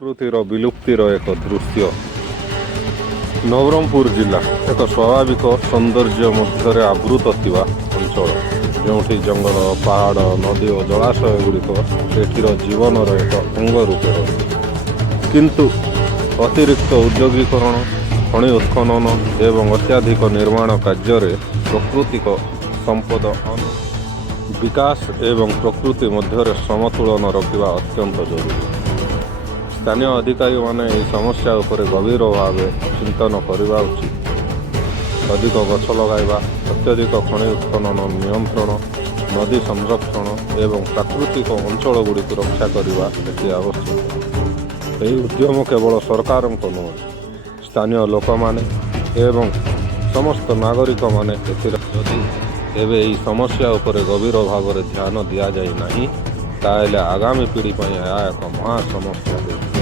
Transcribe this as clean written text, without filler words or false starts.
ପ୍ରକୃତିର ବିଲୁପ୍ତିର ଏକ ଦୃଶ୍ୟ। ନବରଙ୍ଗପୁର ଜିଲ୍ଲା ଏକ ସ୍ୱାଭାବିକ ସୌନ୍ଦର୍ଯ୍ୟ ମଧ୍ୟରେ ଆବୃତ ଥିବା ଅଞ୍ଚଳ, ଯେଉଁଠି ଜଙ୍ଗଲ, ପାହାଡ଼, ନଦୀ ଓ ଜଳାଶୟ ଗୁଡ଼ିକ ଏଠିର ଜୀବନର ଏକ ଅଙ୍ଗ ରୂପେ ରହିଛି। କିନ୍ତୁ ଅତିରିକ୍ତ ଉଦ୍ୟୋଗୀକରଣ, ଖଣି ଉତ୍ଖନନ ଏବଂ ଅତ୍ୟାଧିକ ନିର୍ମାଣ କାର୍ଯ୍ୟରେ ପ୍ରାକୃତିକ ସମ୍ପଦ ବିକାଶ ଏବଂ ପ୍ରକୃତି ମଧ୍ୟରେ ସମତୁଳନ ରଖିବା ଅତ୍ୟନ୍ତ ଜରୁରୀ। ସ୍ଥାନୀୟ ଅଧିକାରୀମାନେ ଏହି ସମସ୍ୟା ଉପରେ ଗଭୀର ଭାବେ ଚିନ୍ତନ କରିବା ଉଚିତ। ଅଧିକ ଗଛ ଲଗାଇବା, ଅତ୍ୟଧିକ ଖଣି ଉତ୍ଖନନ ନିୟନ୍ତ୍ରଣ, ନଦୀ ସଂରକ୍ଷଣ ଏବଂ ପ୍ରାକୃତିକ ଅଞ୍ଚଳଗୁଡ଼ିକୁ ରକ୍ଷା କରିବା ଏଠି ଆବଶ୍ୟକ। ଏହି ଉଦ୍ୟମ କେବଳ ସରକାରଙ୍କ ନୁହେଁ, ସ୍ଥାନୀୟ ଲୋକମାନେ ଏବଂ ସମସ୍ତ ନାଗରିକମାନେ ଏଥିରେ ଯଦି ଏବେ ଏହି ସମସ୍ୟା ଉପରେ ଗଭୀର ଭାବରେ ଧ୍ୟାନ ଦିଆଯାଇ ନାହିଁ, ତାହେଲେ ଆଗାମୀ ପିଢ଼ି ପାଇଁ ଏହା ଏକ ମହା ସମସ୍ୟା ହୋଇଯିବ।